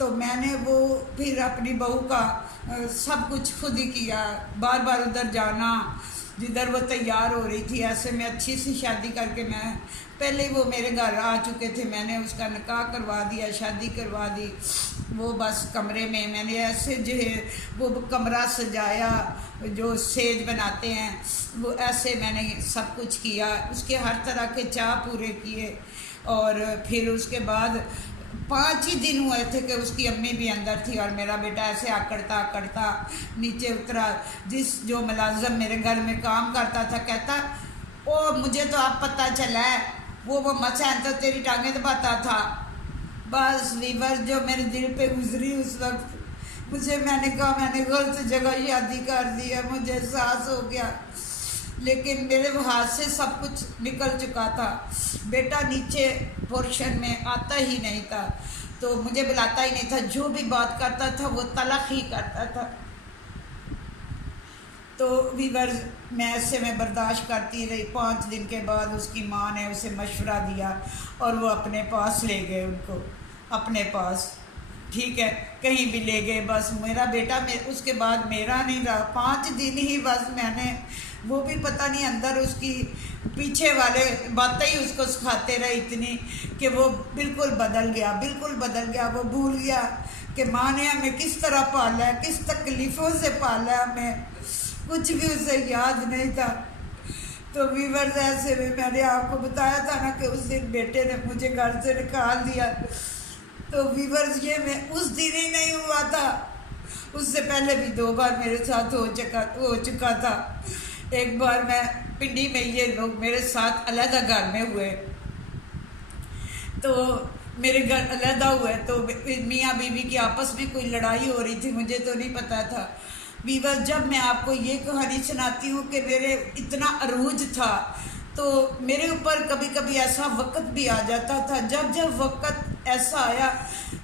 تو میں نے وہ پھر اپنی بہو کا سب کچھ خود ہی کیا، بار بار ادھر جانا جدھر وہ تیار ہو رہی تھی۔ ایسے میں اچھی سی شادی کر کے میں پہلے وہ میرے گھر آ چکے تھے، میں نے اس کا نکاح کروا دیا، شادی کروا دی۔ وہ بس کمرے میں نے ایسے جو ہے وہ کمرہ سجایا، جو سیج بناتے ہیں وہ ایسے میں نے سب کچھ کیا، اس کے ہر طرح کے چاہ پورے کیے۔ اور پھر اس کے بعد 5 ہی دن ہوئے تھے کہ اس کی امی بھی اندر تھی اور میرا بیٹا ایسے آکڑتا نیچے اترا۔ جو ملازم میرے گھر میں کام کرتا تھا کہتا، او مجھے تو اب پتہ چلا ہے وہ مسین تو تیری ٹانگیں دباتا تھا۔ بس ویور جو میرے دل پہ گزری اس وقت، میں نے کہا میں نے غلط جگہ شادی کر دی ہے، مجھے احساس ہو گیا، لیکن میرے ہاتھ سے سب کچھ نکل چکا تھا۔ بیٹا نیچے پورشن میں آتا ہی نہیں تھا، تو مجھے بلاتا ہی نہیں تھا، جو بھی بات کرتا تھا وہ تلخ ہی کرتا تھا۔ تو ویورز میں ایسے میں برداشت کرتی رہی۔ 5 دن کے بعد اس کی ماں نے اسے مشورہ دیا اور وہ اپنے پاس لے گئے، ان کو اپنے پاس، ٹھیک ہے، کہیں بھی لے گئے۔ بس میرا بیٹا اس کے بعد میرا نہیں رہا، 5 دن ہی بس میں نے، وہ بھی پتہ نہیں اندر اس کی پیچھے والے باتیں ہی اس کو سکھاتے رہے اتنی کہ وہ بالکل بدل گیا، وہ بھول گیا کہ ماں نے ہمیں کس طرح پالا ہے، کس تکلیفوں سے پالا ہے، ہمیں کچھ بھی اسے یاد نہیں تھا۔ تو ویورز ایسے میں نے آپ کو بتایا تھا نا کہ اس دن بیٹے نے مجھے گھر سے نکال دیا۔ تو ویورز یہ میں اس دن ہی نہیں ہوا تھا، اس سے پہلے بھی 2 بار میرے ساتھ ہو چکا تھا۔ ایک بار میں پنڈی میں، یہ لوگ میرے ساتھ علیحدہ گھر میں ہوئے، تو میرے گھر علیحدہ ہوئے تو میاں بیوی کی آپس میں کوئی لڑائی ہو رہی تھی، مجھے تو نہیں پتہ تھا۔ ویورز جب میں آپ کو یہ کہانی سناتی ہوں کہ میرے اتنا عروج تھا، تو میرے اوپر کبھی کبھی ایسا وقت بھی آ جاتا تھا، جب وقت ایسا آیا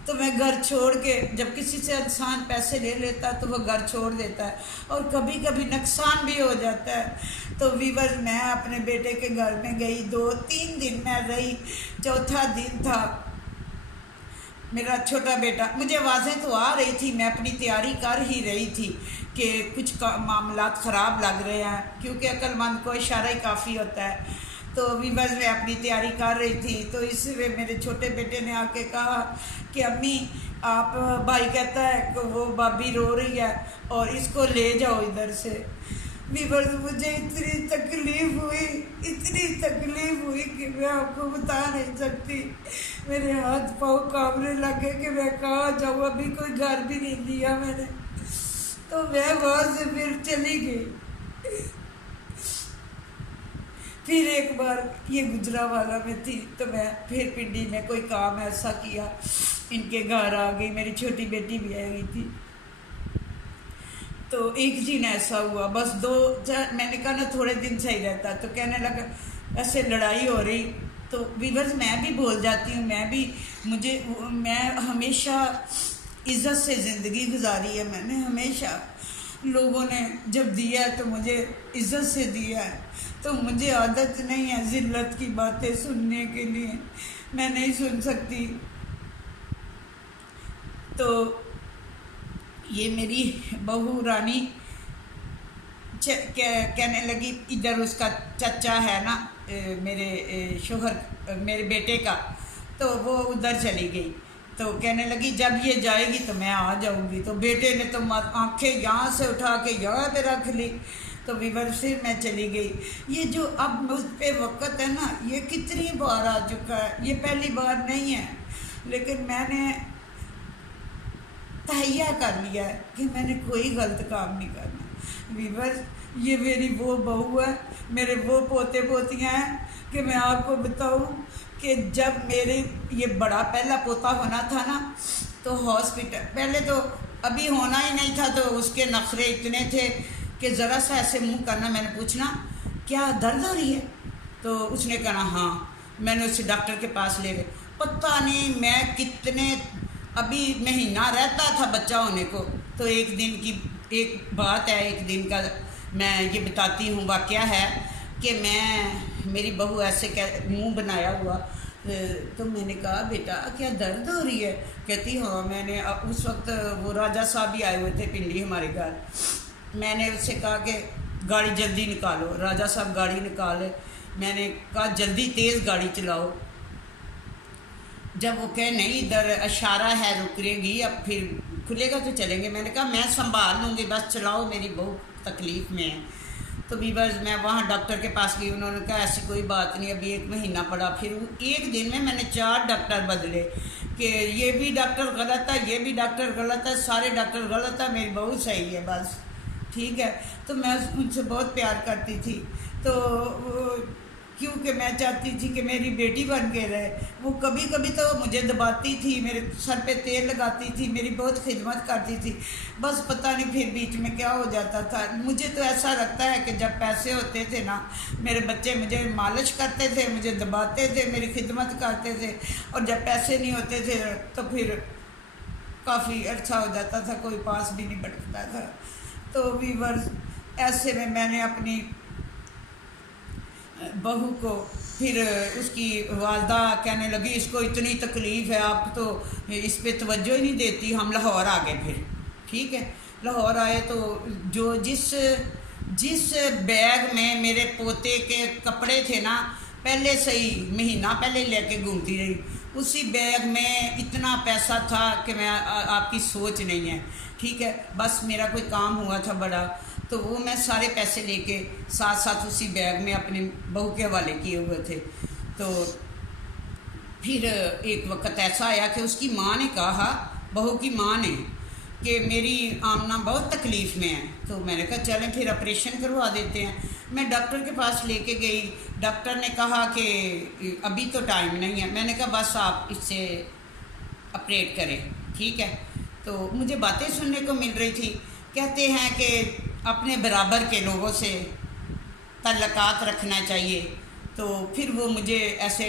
تو میں گھر چھوڑ کے، جب کسی سے انسان پیسے لے لیتا تو وہ گھر چھوڑ دیتا ہے، اور کبھی کبھی نقصان بھی ہو جاتا ہے۔ تو ویورز میں اپنے بیٹے کے گھر میں گئی، 2-3 دن میں رہی، 4تھا دن تھا، میرا چھوٹا بیٹا، مجھے آوازیں تو آ رہی تھی، میں اپنی تیاری کر ہی رہی تھی کہ کچھ معاملات خراب لگ رہے ہیں، کیونکہ عقل مند کو اشارہ ہی کافی ہوتا ہے۔ تو ویورز میں اپنی تیاری کر رہی تھی، تو اس میں میرے چھوٹے بیٹے نے آ کے کہا کہ امی آپ، بھائی کہتا ہے کہ وہ بابی رو رہی ہے اور اس کو لے جاؤ ادھر سے۔ ویورز مجھے اتنی تکلیف ہوئی کہ میں آپ کو بتا نہیں سکتی، میرے ہاتھ پاؤں کانپنے لگے کہ میں کہاں جاؤں، ابھی کوئی گھر بھی نہیں لیا میں نے۔ تو میں وہاں سے پھر چلی گئی۔ پھر ایک بار یہ گجرانوالہ میں تھی، تو میں پھر پنڈی میں کوئی کام ایسا کیا، ان کے گھر آ گئی، میری چھوٹی بیٹی بھی آ گئی تھی۔ تو ایک دن ایسا ہوا، بس میں نے کہا نا تھوڑے دن صحیح رہتا، تو کہنے لگا ایسے لڑائی ہو رہی، تو ویورز میں بھی بھول جاتی ہوں، میں ہمیشہ عزت سے زندگی گزاری ہے، میں نے ہمیشہ، لوگوں نے جب دیا ہے تو مجھے عزت سے دیا ہے، تو مجھے عادت نہیں ہے ذلت کی باتیں سننے کے لیے، میں نہیں سن سکتی۔ تو یہ میری بہو رانی کہنے لگی، ادھر اس کا چچا ہے نا میرے شوہر، میرے بیٹے کا، تو وہ ادھر چلی گئی، تو کہنے لگی جب یہ جائے گی تو میں آ جاؤں گی۔ تو بیٹے نے تو آنکھیں یہاں سے اٹھا کے یہاں پہ رکھ لی، تو پھر میں چلی گئی۔ یہ جو اب مجھ پہ وقت ہے نا، یہ کتنی بار آ چکا ہے، یہ پہلی بار نہیں ہے، لیکن میں نے تہیہ کر لیا ہے کہ میں نے کوئی غلط کام نہیں کرنا۔ ویورز یہ میری وہ بہو ہے، میرے وہ پوتے پوتیاں ہیں کہ میں آپ کو بتاؤں کہ جب میرے یہ بڑا پہلا پوتا ہونا تھا نا، تو ہاسپٹل، پہلے تو ابھی ہونا ہی نہیں تھا، تو اس کے نخرے اتنے تھے کہ ذرا سا ایسے منہ کرنا، میں نے پوچھنا کیا درد ہو رہی ہے، تو اس نے کہا ہاں، میں نے اسے ڈاکٹر کے پاس لے گئے، پتہ نہیں میں کتنے، ابھی مہینہ رہتا تھا بچہ ہونے کو۔ تو ایک دن کی ایک بات ہے، ایک دن کا میں یہ بتاتی ہوں، واقعہ ہے کہ میری بہو ایسے منہ بنایا ہوا تو میں نے کہا بیٹا کیا درد ہو رہی ہے؟ کہتی ہاں میں نے اس وقت وہ راجہ صاحب بھی آئے ہوئے تھے پنڈی ہمارے گھر. میں نے اس سے کہا کہ گاڑی جلدی نکالو. راجہ صاحب گاڑی نکالے. میں نے کہا جلدی تیز گاڑی چلاؤ. جب وہ کہے نہیں ادھر اشارہ ہے رکے گی اب پھر کھلے گا تو چلیں گے. میں نے کہا میں سنبھال لوں گی بس چلاؤ میری بہو تکلیف میں ہے. تو ویورز میں وہاں ڈاکٹر کے پاس گئی. انہوں نے کہا ایسی کوئی بات نہیں ابھی 1 مہینہ پڑا. پھر ایک دن میں نے 4 ڈاکٹر بدلے کہ یہ بھی ڈاکٹر غلط ہے یہ بھی ڈاکٹر غلط ہے سارے ڈاکٹر غلط ہے میری بہو صحیح ہے بس ٹھیک ہے. تو میں ان سے بہت پیار کرتی تھی تو کیونکہ میں چاہتی تھی کہ میری بیٹی بن کے رہے. وہ کبھی کبھی تو مجھے دباتی تھی میرے سر پہ تیل لگاتی تھی میری بہت خدمت کرتی تھی. بس پتہ نہیں پھر بیچ میں کیا ہو جاتا تھا. مجھے تو ایسا لگتا ہے کہ جب پیسے ہوتے تھے نا میرے بچے مجھے مالش کرتے تھے مجھے دباتے تھے میری خدمت کرتے تھے اور جب پیسے نہیں ہوتے تھے تو پھر کافی عرصہ ہو جاتا تھا کوئی پاس بھی نہیں بٹھتا تھا. تو ویورز ایسے میں نے اپنی بہو کو پھر اس کی والدہ کہنے لگی اس کو اتنی تکلیف ہے آپ تو اس پہ توجہ ہی نہیں دیتی. ہم لاہور آ گئے پھر ٹھیک ہے. لاہور آئے تو جو جس بیگ میں میرے پوتے کے کپڑے تھے نا پہلے سے ہی مہینہ پہلے لے کے گھومتی رہی اسی بیگ میں اتنا پیسہ تھا کہ میں آپ کی سوچ نہیں ہے ٹھیک ہے. بس میرا کوئی کام ہوا تھا بڑا تو وہ میں سارے پیسے لے کے ساتھ ساتھ اسی بیگ میں اپنی بہو کے حوالے کیے ہوئے تھے. تو پھر ایک وقت ایسا آیا کہ اس کی ماں نے کہا بہو کی ماں نے کہ میری آمنہ بہت تکلیف میں ہے. تو میں نے کہا چلیں پھر آپریشن کروا دیتے ہیں. میں ڈاکٹر کے پاس لے کے گئی. ڈاکٹر نے کہا کہ ابھی تو ٹائم نہیں ہے. میں نے کہا بس آپ اس سے آپریٹ کریں ٹھیک ہے. تو مجھے باتیں سننے کو مل رہی تھی. کہتے ہیں کہ اپنے برابر کے لوگوں سے تعلقات رکھنا چاہیے. تو پھر وہ مجھے ایسے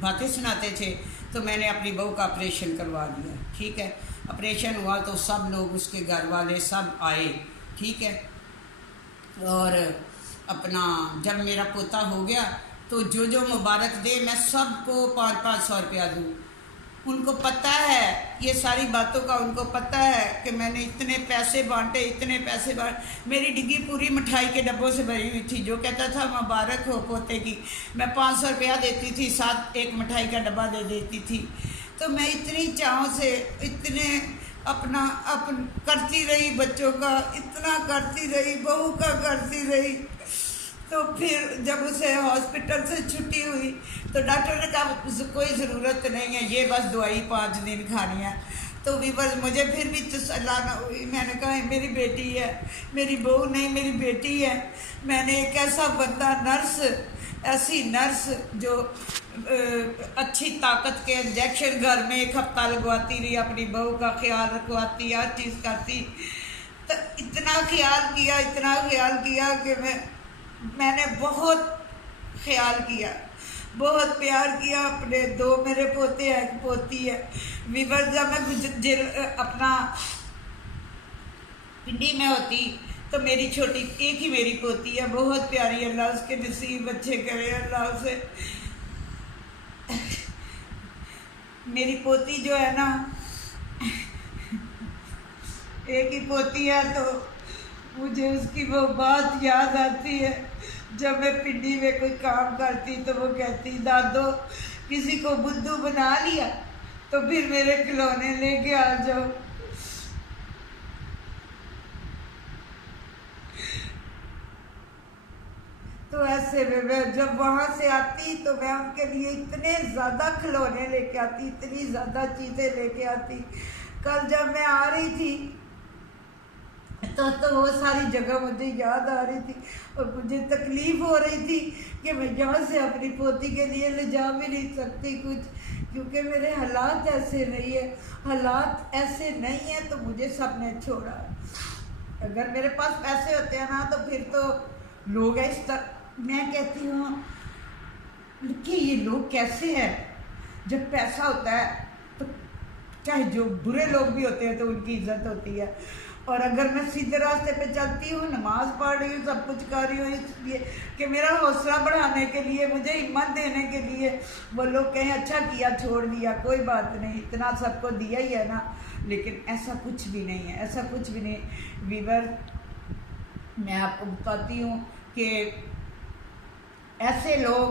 باتیں سناتے تھے. تو میں نے اپنی بہو کا آپریشن کروا دیا ٹھیک ہے. آپریشن ہوا تو سب لوگ اس کے گھر والے سب آئے ٹھیک ہے. اور اپنا جب میرا پوتا ہو گیا تو جو مبارک دے میں سب کو 500 روپیہ دوں. ان کو پتہ ہے یہ ساری باتوں کا ان کو پتہ ہے کہ میں نے اتنے پیسے بانٹے. میری ڈگی پوری مٹھائی کے ڈبوں سے بھری ہوئی تھی. جو کہتا تھا مبارک ہو پوتے کی میں 500 روپیہ دیتی تھی ساتھ ایک مٹھائی کا ڈبہ دے دیتی تھی. تو میں اتنی چاہوں سے اتنے اپنا کرتی رہی بچوں کا اتنا کرتی رہی بہو کا کرتی رہی. تو پھر جب اسے ہاسپٹل سے چھٹی ہوئی تو ڈاکٹر نے کہا کوئی ضرورت نہیں ہے یہ بس دوائی 5 دن کھانی ہے. تو بس مجھے پھر بھی تسلی نہ ہوئی. میں نے کہا میری بیٹی ہے میری بہو نہیں میری بیٹی ہے. میں نے ایک ایسا بندہ نرس ایسی نرس جو اچھی طاقت کے انجیکشن گھر میں 1 ہفتہ لگواتی رہی اپنی بہو کا خیال رکھواتی ہر چیز کرتی. تو اتنا خیال کیا کہ میں نے بہت خیال کیا بہت پیار کیا. اپنے 2 میرے پوتے ہیں 1 پوتی ہے. ویور جب میں اپنا پنڈی میں ہوتی تو میری چھوٹی ایک ہی میری پوتی ہے بہت پیاری. اللہ اس کے نصیب اچھے کرے اللہ اسے. میری پوتی جو ہے نا ایک ہی پوتی ہے تو مجھے اس کی وہ بات یاد آتی ہے. جب میں پنڈی میں کوئی کام کرتی تو وہ کہتی دادو کسی کو بدھو بنا لیا تو پھر میرے کھلونے لے کے آ جاؤ. تو ایسے میں جب وہاں سے آتی تو میں ان کے لیے اتنے زیادہ کھلونے لے کے آتی اتنی زیادہ چیزیں لے کے آتی. کل جب میں آ رہی تھی تو وہ ساری جگہ مجھے یاد آ رہی تھی اور مجھے تکلیف ہو رہی تھی کہ میں یہاں سے اپنی پوتی کے لیے لے جا بھی نہیں سکتی کچھ کیونکہ میرے حالات ایسے نہیں ہیں. حالات ایسے نہیں ہیں تو مجھے سب نے چھوڑا. اگر میرے پاس پیسے ہوتے ہیں نا تو پھر تو لوگ اس طرح میں کہتی ہوں کہ یہ لوگ کیسے ہیں. جب پیسہ ہوتا ہے تو چاہے جو برے لوگ بھی ہوتے ہیں تو ان کی عزت ہوتی ہے اور اگر میں سیدھے راستے پہ چلتی ہوں، نماز پڑھ رہی ہوں، سب کچھ کر رہی ہوں، اس لیے کہ میرا حوصلہ بڑھانے کے لیے، مجھے ہمت دینے کے لیے وہ لوگ کہیں اچھا کیا چھوڑ دیا، کوئی بات نہیں، اتنا سب کو دیا ہی ہے نا۔ لیکن ایسا کچھ بھی نہیں ہے، ایسا کچھ بھی نہیں ویور۔ میں آپ کو بتاتی ہوں کہ ایسے لوگ،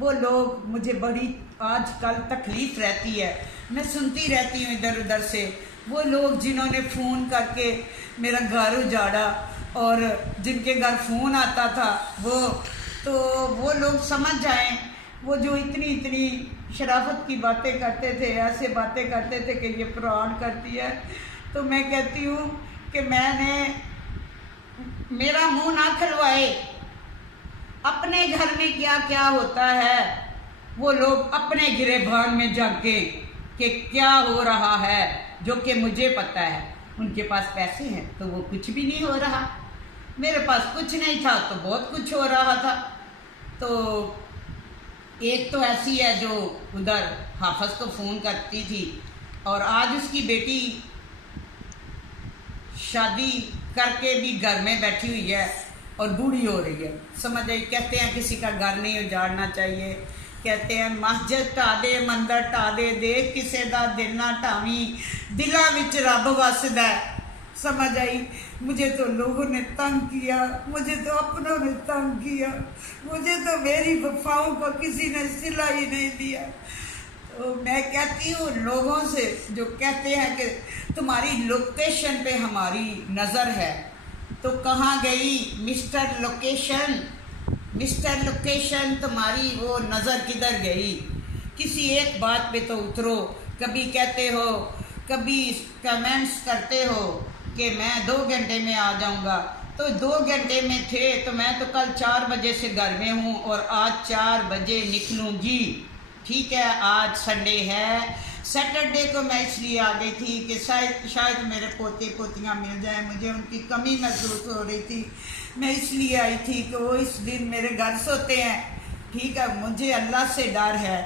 وہ لوگ مجھے بڑی آج کل تکلیف رہتی ہے، میں سنتی رہتی ہوں ادھر ادھر سے، وہ لوگ جنہوں نے فون کر کے میرا گھر اجاڑا، اور جن کے گھر فون آتا تھا وہ لوگ سمجھ جائیں، وہ جو اتنی شرافت کی باتیں کرتے تھے، ایسے باتیں کرتے تھے کہ یہ فراڈ کرتی ہے، تو میں کہتی ہوں کہ میرا منہ نہ کھلوائے، اپنے گھر میں کیا کیا ہوتا ہے وہ لوگ اپنے گریبان میں جھانکیں کہ کیا ہو رہا ہے، جو کہ مجھے پتہ ہے۔ ان کے پاس پیسے ہیں تو وہ کچھ بھی نہیں ہو رہا، میرے پاس کچھ نہیں تھا تو بہت کچھ ہو رہا تھا۔ تو ایک تو ایسی ہے جو ادھر حافظ کو فون کرتی تھی، اور آج اس کی بیٹی شادی کر کے بھی گھر میں بیٹھی ہوئی ہے اور بوڑھی ہو رہی ہے، سمجھ آئی۔ کہتے ہیں کسی کا گھر نہیں اجاڑنا چاہیے، کہتے ہیں مسجد ٹا دے مندر ٹا دے، دیکھ کسے دا دل نہ ٹاویں، دلاں وچ رب وسدا ہے، سمجھ آئی۔ مجھے تو لوگوں نے تنگ کیا، مجھے تو اپنوں نے تنگ کیا، مجھے تو میری وفاؤں کو کسی نے صلہ ہی نہیں دیا۔ تو میں کہتی ہوں لوگوں سے جو کہتے ہیں کہ تمہاری لوکیشن پہ ہماری نظر ہے، تو کہاں گئی مسٹر لوکیشن؟ مسٹر لوکیشن تمہاری وہ نظر کدھر گئی؟ کسی ایک بات پہ تو اترو۔ کبھی کہتے ہو، کبھی کمنٹس کرتے ہو کہ میں 2 گھنٹے میں آ جاؤں گا، تو 2 گھنٹے میں تھے تو میں تو کل 4 بجے سے گھر میں ہوں اور آج 4 بجے نکلوں گی، ٹھیک ہے۔ آج سنڈے ہے، سیٹرڈے کو میں اس لیے آ گئی تھی کہ شاید میرے پوتے پوتیاں مل جائیں، مجھے ان کی کمی محسوس ہو رہی تھی، میں اس لیے آئی تھی کہ وہ اس دن میرے گھر سوتے ہیں، ٹھیک ہے۔ مجھے اللہ سے ڈر ہے،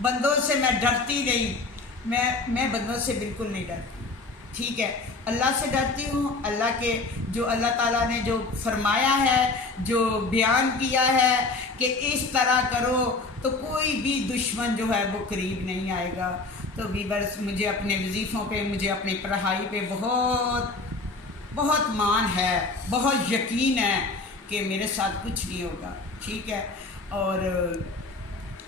بندوں سے میں ڈرتی نہیں، میں بندوں سے بالکل نہیں ڈرتی، ٹھیک ہے۔ اللہ سے ڈرتی ہوں، اللہ کے جو اللہ تعالیٰ نے جو فرمایا ہے، جو بیان کیا ہے کہ اس طرح کرو تو کوئی بھی دشمن جو ہے وہ قریب نہیں آئے گا۔ تو ویورز، مجھے اپنے وظیفوں پہ، مجھے اپنی پڑھائی پہ بہت مان ہے، بہت یقین ہے کہ میرے ساتھ کچھ نہیں ہوگا، ٹھیک ہے۔ اور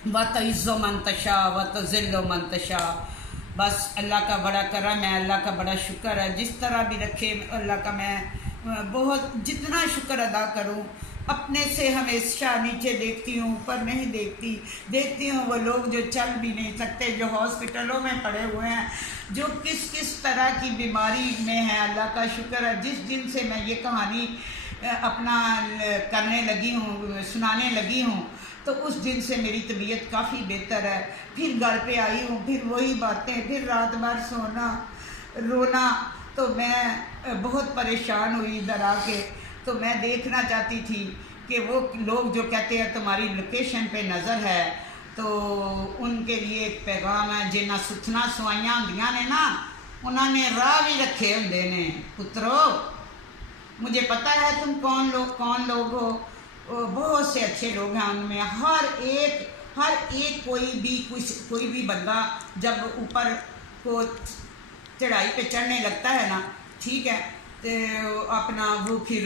وَتُعِزُّ مَن تَشَاءُ وَتُذِلُّ مَن تَشَاءُ، بس اللہ کا بڑا کرم ہے، اللہ کا بڑا شکر ہے، جس طرح بھی رکھے اللہ کا میں بہت جتنا شکر ادا کروں۔ اپنے سے ہمیشہ نیچے دیکھتی ہوں، اوپر نہیں دیکھتی ہوں وہ لوگ جو چل بھی نہیں سکتے، جو ہاسپٹلوں میں پڑے ہوئے ہیں، جو کس طرح کی بیماری میں ہیں۔ اللہ کا شکر ہے، جس دن سے میں یہ کہانی اپنا کرنے لگی ہوں، سنانے لگی ہوں، تو اس دن سے میری طبیعت کافی بہتر ہے۔ پھر گھر پہ آئی ہوں، پھر وہی باتیں، پھر رات بھر سونا رونا، تو میں بہت پریشان ہوئی ادھر آ کے۔ تو میں دیکھنا چاہتی تھی کہ وہ لوگ جو کہتے ہیں تمہاری لوکیشن پہ نظر ہے، تو ان کے لیے ایک پیغام ہے، جنہ ستھنا سوائیاں ہوندیاں نے نا، انہوں نے راہ بھی رکھے ہوندے نے، پترو مجھے پتہ ہے تم کون لوگ ہو، بہت سے اچھے لوگ ہیں، ان میں ہر ایک کوئی بھی بندہ جب اوپر کو چڑھائی پہ چڑھنے لگتا ہے نا، ٹھیک ہے، تو اپنا وہ پھر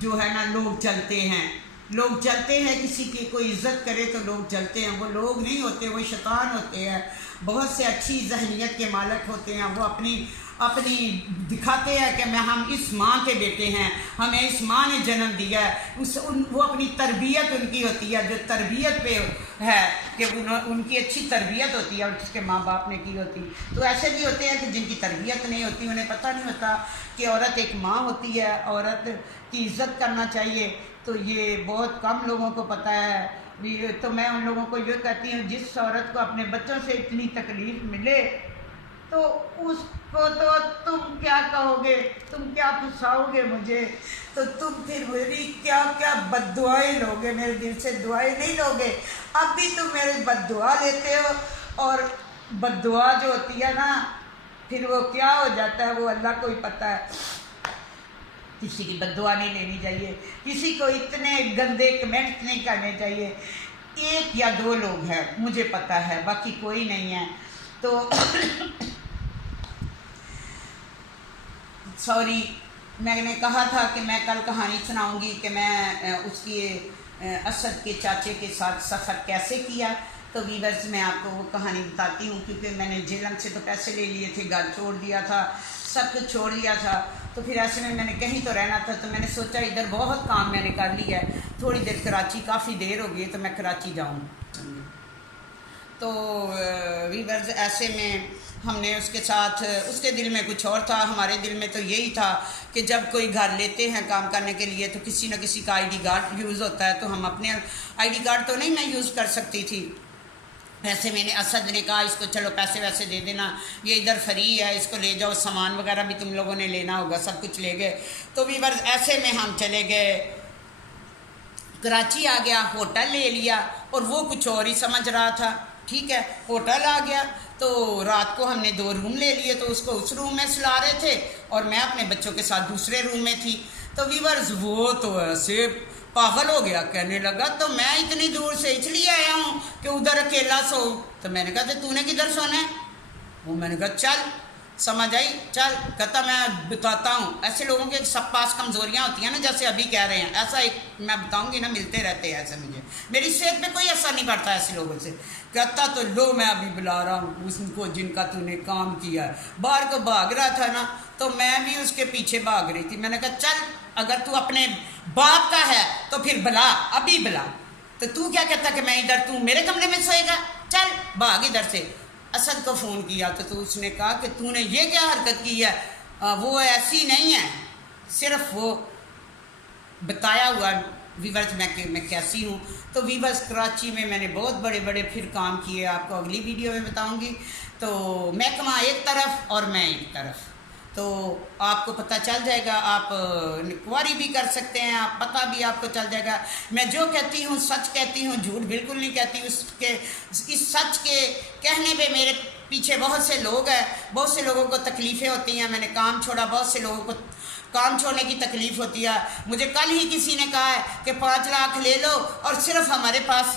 جو ہے نا لوگ چلتے ہیں، کسی کی کوئی عزت کرے تو لوگ چلتے ہیں، وہ لوگ نہیں ہوتے، وہ شیطان ہوتے ہیں، بہت سے اچھی ذہنیت کے مالک ہوتے ہیں، وہ اپنی دکھاتے ہیں کہ ہم اس ماں کے بیٹے ہیں، ہمیں اس ماں نے جنم دیا ہے، وہ اپنی تربیت ان کی ہوتی ہے جو تربیت پہ ہے، کہ ان کی اچھی تربیت ہوتی ہے اور جس کے ماں باپ نے کی ہوتی۔ تو ایسے بھی ہوتے ہیں کہ جن کی تربیت نہیں ہوتی، انہیں پتہ نہیں ہوتا کہ عورت ایک ماں ہوتی ہے، عورت کی عزت کرنا چاہیے، تو یہ بہت کم لوگوں کو پتہ ہے۔ تو میں ان لوگوں کو یہ کہتی ہوں، جس عورت کو اپنے بچوں سے اتنی تکلیف ملے تو اس کو تو تم کیا کہو گے، تم کیا پھنساؤ گے مجھے، تو تم پھر میری کیا بد دعائیں لوگے، میرے دل سے دعائیں نہیں لوگے۔ اب بھی تم میرے بد دعا لیتے ہو، اور بد دعا جو ہوتی ہے نا پھر وہ کیا ہو جاتا ہے وہ اللہ کو ہی پتہ ہے. کسی کی بددعا نہیں لینی چاہیے، کسی کو اتنے گندے کمنٹ نہیں کرنے چاہیے. 1 یا 2 لوگ ہیں مجھے پتہ ہے، باقی کوئی نہیں ہے. تو سوری، میں نے کہا تھا کہ میں کل کہانی سناؤں گی کہ میں اس کی اسد کے چاچے کے ساتھ سفر کیسے کیا. تو ویورز میں آپ کو وہ کہانی بتاتی ہوں، کیونکہ میں نے جیلم سے تو پیسے لے لیے تھے، گھر چھوڑ دیا تھا، سب کچھ چھوڑ دیا تھا. تو پھر ایسے میں نے کہیں تو رہنا تھا، تو میں نے سوچا ادھر بہت کام میں نے کر لیا ہے، تھوڑی دیر کراچی، کافی دیر ہو گئی تو میں کراچی جاؤں. تو ویورز ایسے میں ہم نے اس کے ساتھ، اس کے دل میں کچھ اور تھا، ہمارے دل میں تو یہی تھا کہ جب کوئی گھر لیتے ہیں کام کرنے کے لیے تو کسی نہ کسی کا ID کارڈ یوز ہوتا ہے. تو ہم اپنے ID کارڈ تو نہیں میں یوز کر سکتی تھی. ویسے میں نے اسد نے کہا اس کو چلو پیسے ویسے دے دینا، یہ ادھر فری ہے، اس کو لے جاؤ، سامان وغیرہ بھی تم لوگوں نے لینا ہوگا، سب کچھ لے گئے. تو ویورز ایسے میں ہم چلے گئے، کراچی آ گیا، ہوٹل لے لیا، اور وہ کچھ اور ہی سمجھ رہا تھا. ٹھیک ہے، ہوٹل آ گیا تو رات کو ہم نے 2 روم لے لیے. تو اس کو اس روم میں سلا رہے تھے اور میں اپنے بچوں کے ساتھ دوسرے روم میں تھی. تو ویورز وہ تو ایسے پاگل ہو گیا، کہنے لگا تو میں اتنی دور سے اس لیے آیا ہوں کہ ادھر اکیلا سو. تو میں نے کہا تو نے کدھر سونا ہے؟ وہ میں نے کہا چل، سمجھ آئی، چل. کہتا میں بتاتا ہوں. ایسے لوگوں کے سب پاس کمزوریاں ہوتی ہیں نا، جیسے ابھی کہہ رہے ہیں، ایسا ایک میں بتاؤں گی نا، ملتے رہتے ہیں ایسے. مجھے میری صحت پہ کوئی اثر نہیں پڑتا ایسے لوگوں سے. کہتا تو لو میں ابھی بلا رہا ہوں اس کو جن کا تو نے کام کیا ہے. باہر کو بھاگ رہا تھا نا، تو میں بھی اس کے پیچھے بھاگ رہی تھی. میں نے کہا چل، اگر تو اپنے باپ کا ہے تو پھر بلا، ابھی بلا. تو کیا کہتا کہ میں ادھر، تو میرے کمرے میں سوئے گا، چل بھاگ ادھر سے. اسد کو فون کیا تو اس نے کہا کہ تو نے یہ کیا حرکت کی ہے، وہ ایسی نہیں ہے، صرف وہ بتایا ہوا ویورز میں کیسی ہوں. تو ویورز کراچی میں نے بہت بڑے بڑے پھر کام کیے، آپ کو اگلی ویڈیو میں بتاؤں گی. تو محکمہ ایک طرف اور میں ایک طرف، تو آپ کو پتہ چل جائے گا. آپ انکوائری بھی کر سکتے ہیں، آپ پتہ بھی آپ کو چل جائے گا. میں جو کہتی ہوں سچ کہتی ہوں، جھوٹ بالکل نہیں کہتی. اس سچ کے کہنے پہ میرے پیچھے بہت سے لوگ ہیں، بہت سے لوگوں کو تکلیفیں ہوتی ہیں. میں نے کام چھوڑا، بہت سے لوگوں کو کام چھوڑنے کی تکلیف ہوتی ہے. مجھے کل ہی کسی نے کہا ہے کہ 5 لاکھ لے لو اور صرف ہمارے پاس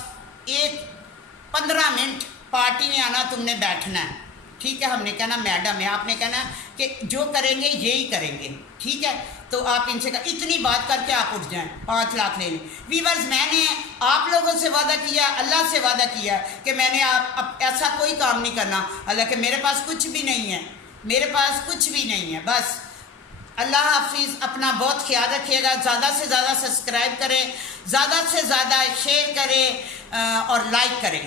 15 منٹ پارٹی میں آنا، تم نے بیٹھنا ہے. ٹھیک ہے، ہم نے کہنا میڈم ہے، آپ نے کہنا کہ جو کریں گے یہی کریں گے. ٹھیک ہے، تو آپ ان سے اتنی بات کر کے آپ اٹھ جائیں، 5 لاکھ لے لیں. ویورز میں نے آپ لوگوں سے وعدہ کیا، اللہ سے وعدہ کیا کہ میں نے اب ایسا کوئی کام نہیں کرنا. حالانکہ میرے پاس کچھ بھی نہیں ہے، میرے پاس کچھ بھی نہیں ہے. بس اللہ حافظ. اپنا بہت خیال رکھیے گا. زیادہ سے زیادہ سبسکرائب کریں، زیادہ سے زیادہ شیئر کریں اور لائک کریں.